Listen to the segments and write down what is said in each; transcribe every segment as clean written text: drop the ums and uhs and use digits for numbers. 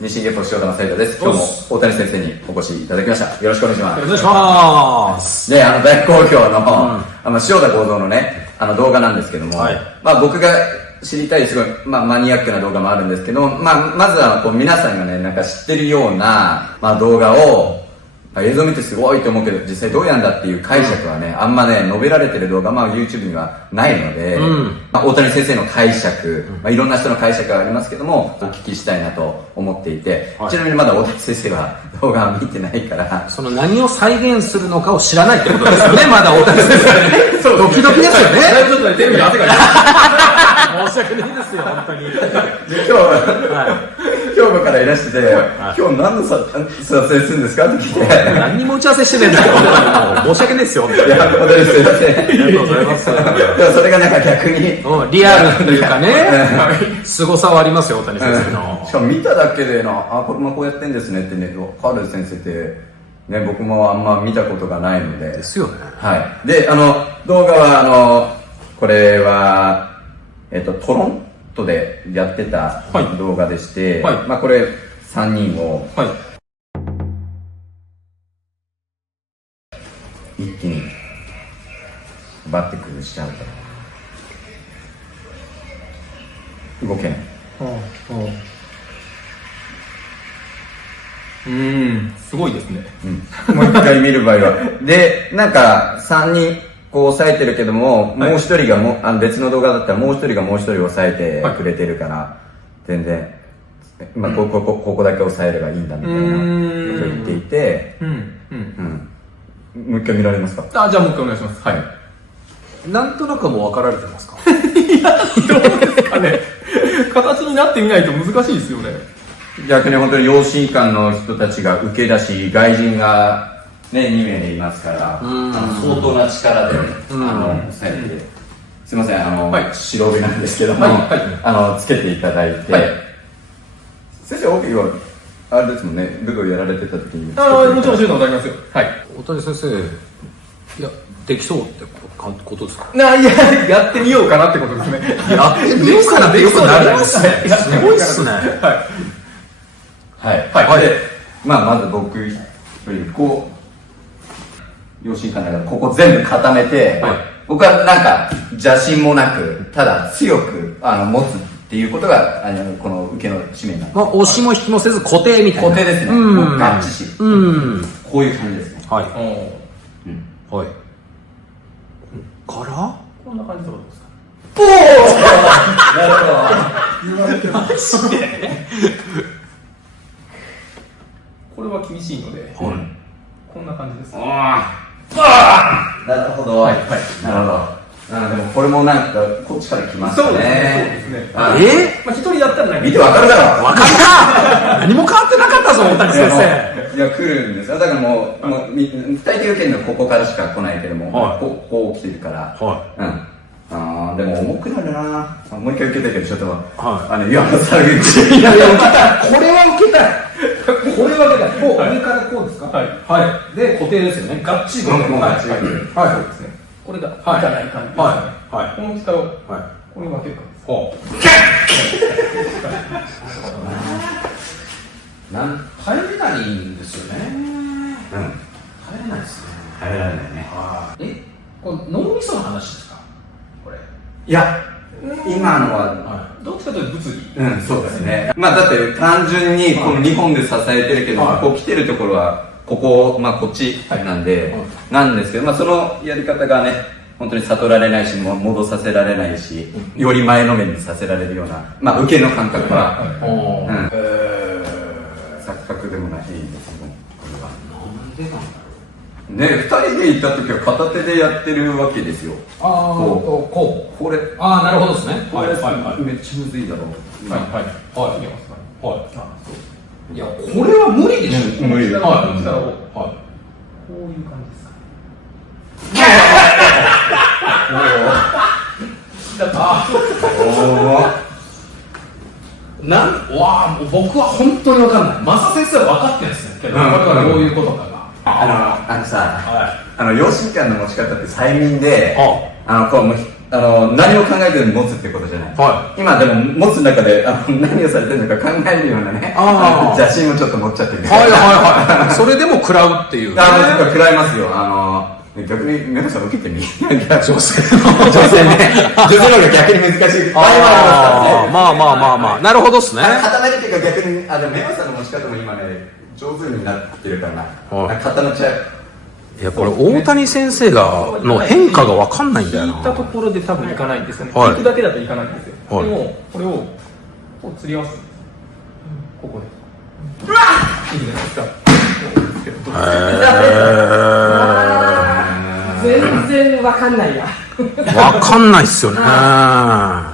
西ゲポ塩田の斉藤です。今日も大谷先生にお越しいただきました。よろしくお願いします。お願いします。で、大好評の、塩田剛三のね、動画なんですけども、僕が知りたいすごい、マニアックな動画もあるんですけど、まずはこう皆さんがね、なんか知ってるような、動画を、映像見てすごいと思うけど、実際どうやんだっていう解釈はね、あんまね、述べられてる動画、YouTube にはないので、大谷先生の解釈、いろんな人の解釈がありますけども、お聞きしたいなと思っていて、ちなみにまだ大谷先生は動画は見てないから、その何を再現するのかを知らないってことですよね、まだ大谷先生ね。ドキドキですよね。ちょっとね、テレビに汗が申し訳ないですよ、本当に。今日からいらしてて、今日何の撮影するんですかって聞いて、何にも打ち合わせしてないんだけど、申し訳ないですよ、本当に。いや、本当にすいません。ありがとうございます。でもそれがなんか逆に、リアルというかね、凄さはありますよ、大谷先生の。しかも見ただけでこれもこうやってんですねってね、カール先生ってね、僕もあんま見たことがないので。ですよね。はい。で、動画はこれはトロントでやってた動画でして、これ3人を一気にバッて崩しちゃうと動けない。すごいですね。もう一回見る場合は。で、なんか3人こう抑えてるけども、もう一人が別の動画だったらもう一人がもう一人抑えてくれてるから、全然、ここだけ抑えればいいんだみたいなことを言っていて、もう一回見られますか？じゃあもう一回お願いします。はい。なんとなくもう分かられてますか？いや、どうですかね。形になってみないと難しいですよね。逆に本当に養親館の人たちが受け出し、外人がね、2名でいますから、相当な力で、抑えて、すいません、白帯なんですけども、つけていただいて、先生、帯は、あれですもんね、武道やられてた時に。もちろんそういうのわかりますよ。はい。大谷先生、いや、できそうってことですか？いや、やってみようかなってことですね。やってみようかなってよくなりますね。すごいっすね。はい。で、まず僕一人、こう、養親館だから、ここ全部固めて、僕はなんか、邪心もなく、ただ強く、持つっていうことが、この受けの使命なんです。押しも引きもせず固定みたいな。固定ですね。もう合致し。こういう感じですね。はい。はい。からこんな感じとかどうですか？なるほど。言われてますね。これは厳しいので、こんな感じです。なるほど。なるほど。でもこれもなんかこっちから来ましたね。そうですね。一人だったら見てわかるだろ。わかった何も変わってなかったぞ、大谷先生。いや、来るんですよ。だからもう大抵受けるのここからしか来ないけども、こう来てるから。でも重くなるな。もう一回受けたけど、ちょっと、岩間さんがいや、これは受けたい。これは受けたい。こう、上からこうですか？はい。で、固定ですよね。ガッチリ。ガッチリ。そうですね。これがいかない感じ。この下を、これ分ける感じ。入れないんですよね。入れないですね。入らないね。これ脳みその話ですか？これ。いや、今のは、どっちかというと物理。そうですね。だって単純にこの2本で支えてるけど、ここ来てるところは、ここ、こっちなんで、なんですけど、そのやり方がね、本当に悟られないし、戻させられないし、より前のめりにさせられるような、受けの感覚は、錯覚でもないんですけど、これは。なんでなんだろう。ね、2人で行った時は片手でやってるわけですよ。これ。なるほどですね。めっちゃむずいだろ。いや、これは無理でしょ。無理。こういう感じですか。僕は本当に分かんない。マサ先生は分かってるんですけど、これはどういうことかが。養親館の持ち方って催眠で、こう何も考えずに持つってことじゃない。今でも持つ中で、何をされてるのか考えるようなね、邪心もちょっっと持っちゃってるみたいな。はいはいはい。それでも食らうっていう、ね。食らいますよ。逆に皆さん受けてみ。女性ね。女性の方が逆に難しい場合もありますからね。まあまあまあまあ。なるほどっすね。固めるっていうか逆に、でもメモさんの持ち方も今ね、上手になってるからな。固めちゃう。いやこれ大谷先生の変化が分かんないんだよな。引いたところで多分いかないんですよね。引くだけだといかないんですよ。でもこれをこう釣り合わせてここで。うわっいいじゃないですか。全然分かんないや。分かんないっすよね。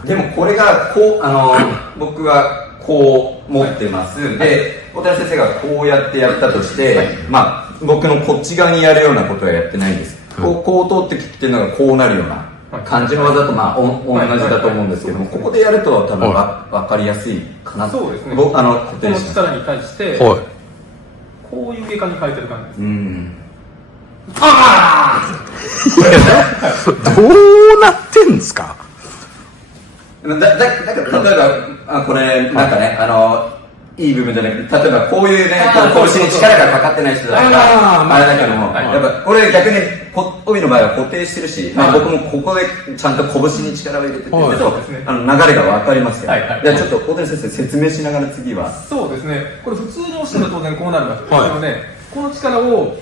でもこれがこう僕はこう持ってます。で大谷先生がこうやってやったとして、まあ僕のこっち側にやるようなことはやってないんです。こう通ってきてるのがこうなるような感じの技とまあ同じだと思うんですけども、ここでやると多分分かりやすいかなと。そうですね。この力に対してこういう外科に変えてる感じです。ああどうなってんですか。だから例えばこれなんかねいい部分じゃなくて、例えばこういうね拳に力がかかってない人だったらあれだけども、やっぱこれ逆に帯の場合は固定してるし、僕もここでちゃんと拳に力を入れてて流れが分かりますよ。じゃあちょっと大谷先生説明しながら次は。そうですね。これ普通に押しても当然こうなるわけですよね。この力を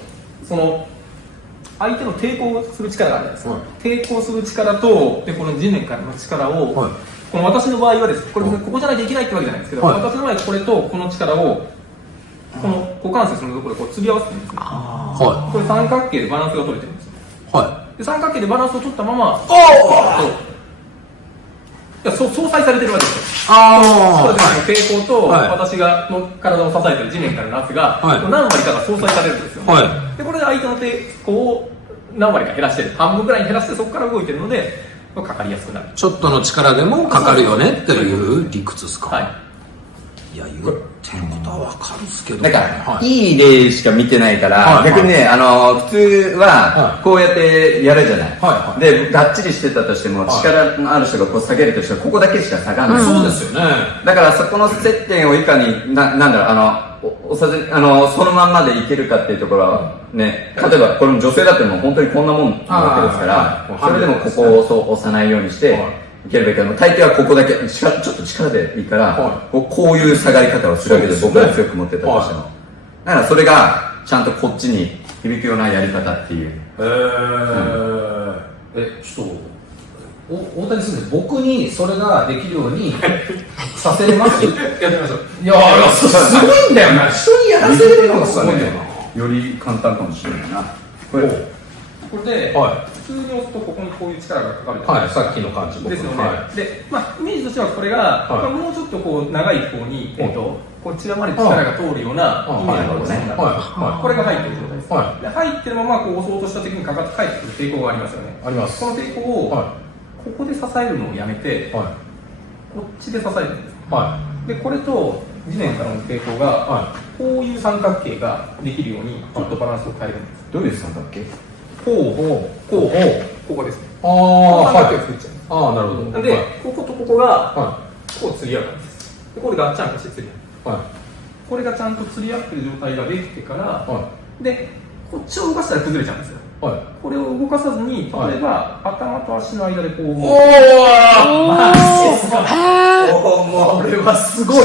相手の抵抗する力があるじゃないですか。抵抗する力とでこの地面からの力を、この私の場合はですこれここじゃないといけないってわけじゃないんですけど、私の場合はこれとこの力をこの股関節のところでこう釣り合わせてるんですね。これ三角形でバランスが取れてるんですよ。で三角形でバランスを取ったまま相殺されてるわけですよ。抵抗と私の体を支えてる地面からの圧が何割かが相殺されるんですよ。でこれで相手の抵抗を何割か減らしてる、半分ぐらいに減らしてそこから動いてるのでかかりやすくなる。ちょっとの力でもかかるよねっていう理屈ですか。いや言ってることは分かるんですけど、なんかいい例しか見てないから逆にね普通はこうやってやるじゃない。でがっちりしてたとしても力のある人がこう下げるとしたらここだけしか下がらない。そうですよね。だからそこの接点をいかになんだろうそのまんまでいけるかっていうところはね、例えばこれも女性だってもう本当にこんなもんなわけですから、それでもここをそう押さないようにしていけるべきだ。大抵はここだけちょっと力でいいからこういう下がり方をするわけで僕が強く持ってたとしても、だからそれがちゃんとこっちに響くようなやり方っていう。ちょっと大谷先生、僕にそれができるようにさせれます？やってみましょう。いやすごいんだよな。人にやらせるのがすごいんだよな。より簡単かもしれないな。これで普通に押すとここにこういう力がかかるじゃないですか。さっきの感じですよね。で、イメージとしてはこれがもうちょっとこう長い方にこちらまで力が通るようなイメージの大きさになってます。これが入ってる状態です。で入ってるままこう押そうとした時にかかって返ってくる抵抗がありますよね。あります。この抵抗をここで支えるのをやめてこっちで支えるんです。でこれと地面からの抵抗がこういう三角形ができるようにちょっとバランスを変えるんです。どういう三角形？ここですね。三角形を作っちゃう。なるほど。なんでこことここがこう釣り合う感じです。でこれガッチャンとして釣り合う。これがちゃんと釣り合ってる状態ができてからでこっちを動かしたら崩れちゃうんですよ。これを動かさずに、例えば頭と足の間でこう動く。これはすごい。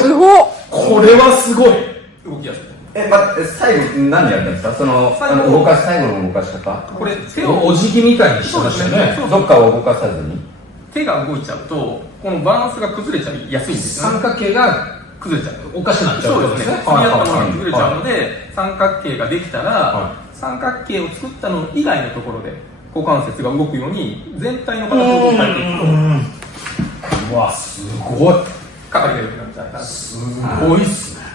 これはすごい。動きやすい。最後何やったんですか？最後の動かし方。これ手をお辞儀みたいにしてましたね。どっかを動かさずに。手が動いちゃうとこのバランスが崩れちゃいやすいんですよね。三角形が崩れちゃう。おかしくなっちゃう。そうですね。釣り合ったものが崩れちゃうので三角形ができたら三角形を作ったの以外のところで股関節が動くように全体の形を変えていくと。うわすごい。かかりが良くなるんじゃないかな。すごいっすね。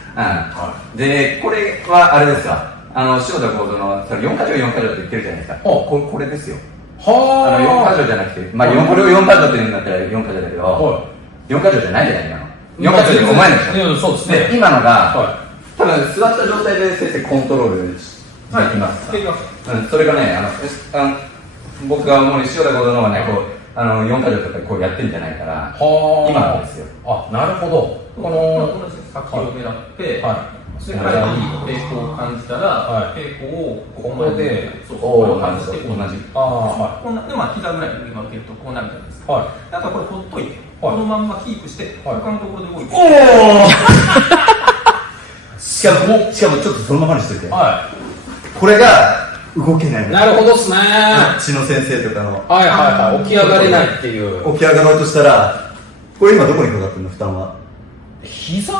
でこれはあれですか？塩田幸三の4か条4か条って言ってるじゃないですか。これですよ。4か条じゃなくてこれを4か条って言うんだったら4か条だけど4か条じゃないじゃないかな。4か条で5万円でしょ。そうですね。今のが多分座った状態で先生コントロールできます。できます。それがね僕が思うに塩田幸三の方はね4か条とかこうやってるんじゃないからは今なんですよ。あ、なるほど。この、同じ先を狙って、はそれから抵抗を感じたら、はい抵抗をここでそうおーこれを感じて同じああ、こんなで膝ぐらいに今受けるとこうなるじゃないですか。はい。あとはこれほっといて、このまんまキープして、他のところで動いて、しかもちょっとそのままにしといて。はこれが動けないい。なるほどっすね。血の先生とかのはいはいはい。起き上がれないっていう。起き上がろうとしたら、これ今どこにかかってるの負担は。膝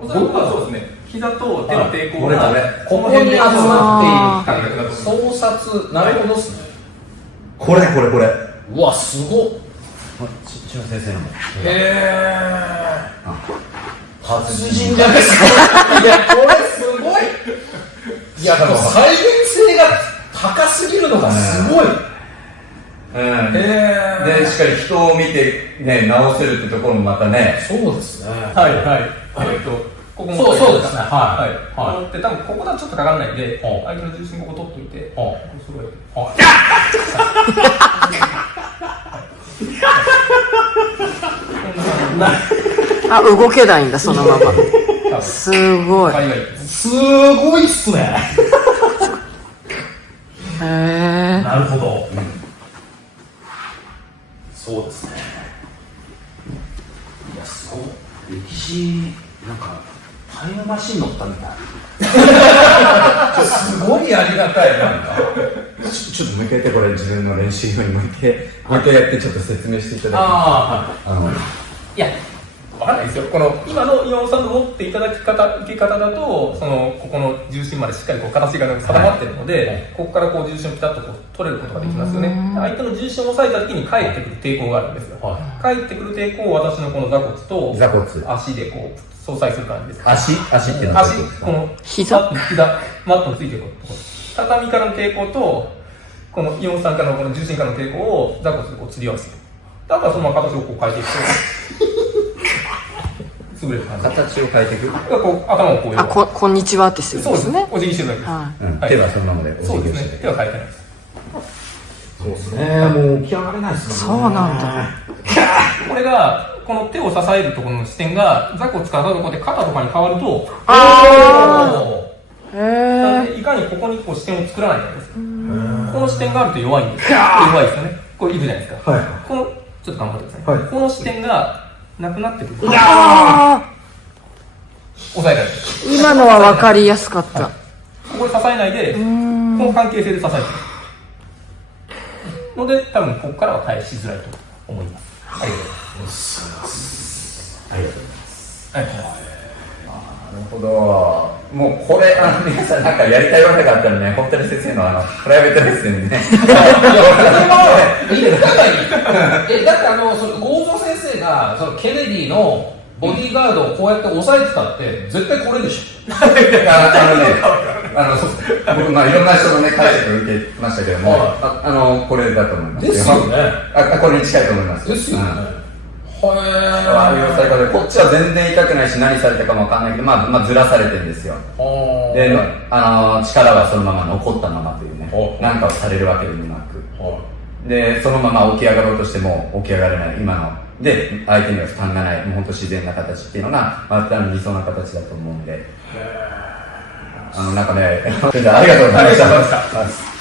おそらくはそうですね。膝と手の抵抗が、これここに集まっている感覚だと思います。総殺、なるほどっすね。これ。うわ、すごっ。血の先生のも。へえ。達達人じゃないですか。いや、これすごい。いや、再現性が高すぎるのがすごい。で、しっかり人を見てね、直せるってところもまたね。そうですね。はいはい。ここもそうですね。はい。はい。はい。で、多分ここだとちょっとかからないんで、は相手の重心ここ取っといて、はそれあ、動けないんだ、そのまま。すごい。ガリガリです。すごいっすね。へえ。なるほど。そうですね。いや、すごい。歴史、なんか、タイムマシン乗ったみたい。すごいありがたい、なんか。ちょっともう一回やって、これ自分の練習用にもう一回やってちょっと説明していただあいや、わかんないですよ。この今の岩尾さんの持っていただき方、受け方だと、ここの重心までしっかりこう形が定まってるので、ここからこう重心をピタッとこう取れることができますよね。相手の重心を押さえた時に返ってくる抵抗があるんですよ。は返ってくる抵抗を私のこの座骨と座骨足でこう相殺する感じです。足っていうのは足どういうことですか。この膝マットについてるところ。畳からの抵抗と、この岩尾さんからのこの重心からの抵抗を座骨でこう釣り合わせて。だからそのまま形をこう変えていくと、潰れる感じ。形を変えていく。こう頭をこうあ、こんにちはってするんそうですねですね。。お辞儀してるだけです。ははい手はそのままでおそうです辞儀をして。ね手は変えてないです。そうですね。もう起き上がれないですい。そうなんだ。これがこの手を支えるところの視点が座骨からここで肩とかに変わると、あへえ。なんでいかにここにこう視点を作らないかです。この視点があると弱いんです。弱いですよね。これいるじゃないですか。はいこのちょっと頑張ってください。はいこの視点がなくなってくる。あ抑えられてる。ー今のは分かりやすかった。ここで支えないで、この関係性で支えてる。ので、多分ここからは返しづらいと思います。ありがとうございます。ありがとうございます。ありがとうございます。なるほど。もうこれ、皆さんなんかやりたいわけがあったらね、本当に先生のプライベートレッスンにね。だってその郷蔵先生がそのケネディのボディーガードをこうやって押さえてたって絶対これでしょ。僕、いろんな人のね、解釈を受けましたけども、これだと思います。ですよね。これに近いと思います。ですよね。ああいう最高で、こっちは全然痛くないし、何されたかもわかんないけど、まあずらされてるんですよ。で、力はそのまま残ったままというね、なんかをされるわけでもなく。で、そのまま起き上がろうとしても起き上がれない、今の。で、相手には負担がない、もう本当自然な形っていうのが、理想な形だと思うんで。なんかね、先生ありがとうございました。